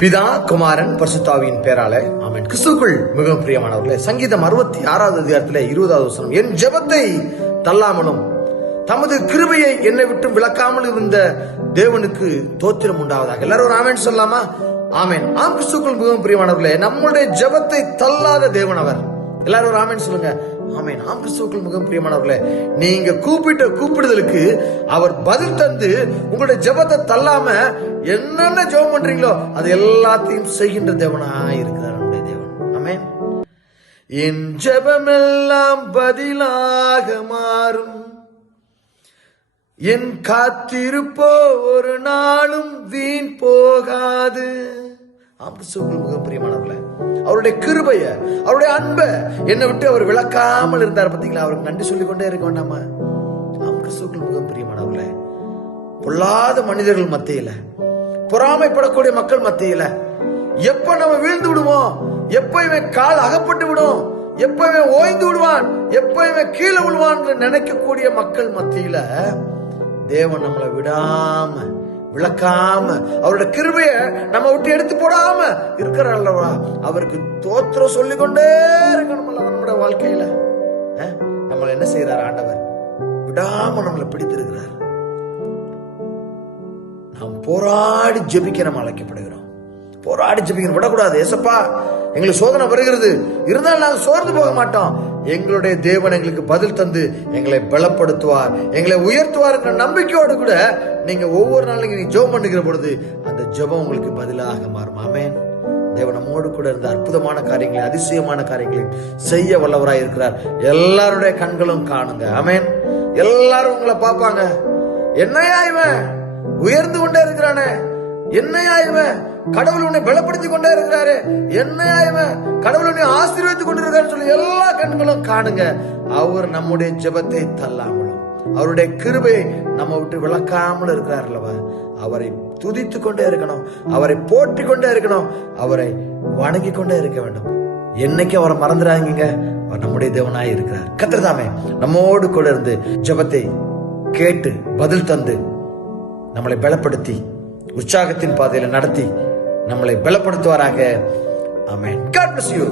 பிதா குமாரன் பரிசுத்தாவியின் பேராலே ஆமென். கிறிஸ்துக்குள் மிகவும் பிரியமானவர்களே சங்கீதம் அறுபத்தி ஆறாவது அதிகாரத்தில் இருபதாவது வசனம். என் ஜெபத்தை தள்ளாமலும் தமது கிருபையை என்னை விட்டு விளக்காமல் இருந்த தேவனுக்கு தோத்திரம் உண்டாவதாக. எல்லாரும் ஒரு ஆமேன் சொல்லாமா? ஆமேன். ஆம் கிறிஸ்துக்குள் மிகவும் பிரியமானவர்களே நம்முடைய ஜெபத்தை தள்ளாத தேவன் அவர். எல்லாரும் ஒரு ஆமேன் சொல்லுங்க. ஆமேன். ஆம் கிறிஸ்துவுக்குள் மிகவும் பிரியமானவர்களே நீங்க கூப்பிட்ட கூப்பிடுதலுக்கு அவர் பதில் தந்து உங்களுடைய ஜெபத்தை தள்ளாம என்னென்ன ஜெபம் பண்றீங்களோ அது எல்லாத்தையும் செய்கின்ற தேவனா இருக்கிறார் நம்முடைய தேவன். ஆமேன். என் ஜெபமெல்லாம் பதிலாக மாறும். என் காத்திருப்போ ஒரு நாளும் வீண் போகாது. ஆம் கிறிஸ்துவுக்குள் மிகவும் பிரியமானவர்களே அவருடைய கிருபைய அவருடைய அன்பை என்னை விட்டு அவர் விளக்காமல் இருந்தார் பார்த்தீங்களா? அவருக்கு நன்றி சொல்லிக்கொண்டே இருக்க வேண்டாமா? ஆம் கிறிஸ்துவுக்குள் மிகவும் பிரியமானவர்களே பொல்லாத மனிதர்கள் மத்தியில பொறாமைப்படக்கூடிய மக்கள் மத்தியில எப்ப நம்ம வீழ்ந்து விடுவோம் எப்ப இவன் கால் அகப்பட்டு விடும் எப்ப இவன் ஓய்ந்து விடுவான் எப்ப இவன் கீழே விழுவான் என்று நினைக்கக்கூடிய மக்கள் மத்தியில தேவன் நம்மளை விடாம விளக்காம அவரோட கிருபைய நம்ம விட்டு எடுத்து போடாம இருக்கிற அல்லவா? அவருக்கு தோத்திரம் சொல்லிக் கொண்டே இருக்கணும் நம்மளோட வாழ்க்கையில? நம்மளை என்ன செய்யறாரு ஆண்டவர்? விடாம நம்மளை பிடித்திருக்கிறார். நாம் போராடி ஜெபிக்க நம்ம அழைக்கப்படுகிறோம். போராடி ஜெபிக்கணும். விடக்கூடாது. ஏசப்பா எங்களுக்கு சோதனை வருகிறது. இருந்தாலும் நாங்கள் சோர்ந்து போக மாட்டோம். எங்களுடைய தேவன் எங்களுக்கு பதில் தந்து எங்களை பலப்படுத்துவார். எங்களை உயர்த்துவார் என்ற நம்பிக்கையோடு கூட நீங்க ஒவ்வொரு நாளும் நீங்க ஜெபம் பண்ணுகிற பொழுது அந்த ஜெபம் உங்களுக்கு பதிலாக மாறும். ஆமென். தேவன் நம்மோடு கூட இருந்த அற்புதமான காரியங்களை அதிசயமான காரியங்களை செய்ய வல்லவராய் இருக்கிறார். எல்லாருடைய கண்களும் காணுங்க. அமேன் எல்லாரும் உங்களை பார்ப்பாங்க. என்னையா இவன்? உயர்ந்து கொண்டே இருக்கிறானே. என்னையா இவன்? கடவுள் உன்னை பலப்படுத்தி கொண்டே இருக்கிறாரு. என்னையா இவன்? கடவுள் உன்னை ஆசீர்வதித்துக் கொண்டிருக்காரு சொல்லி எல்லா கண்களும் காணுங்க. அவர் நம்முடைய ஜெபத்தை தள்ளாமலும் அவருடைய கிருபையை நம்ம விட்டு விளக்காமல் இருக்கிறார் அல்லவா அவரை துதித்து கொண்டே இருக்கணும் அவரை போற்றி கொண்டே இருக்கணும் அவரை வணங்கி கொண்டே இருக்க வேண்டும். என்னைக்கு அவரை மறந்துடாதீங்க. அவர் நம்முடைய தேவனாய் இருக்கிறார். கத்திரதாமே நம்மோடு கூட இருந்து ஜெபத்தை கேட்டு பதில் தந்து நம்மளை பலப்படுத்தி உற்சாகத்தின் பாதையில் நடத்தி நம்மளை பலப்படுத்துவாராக. ஆமென். God bless you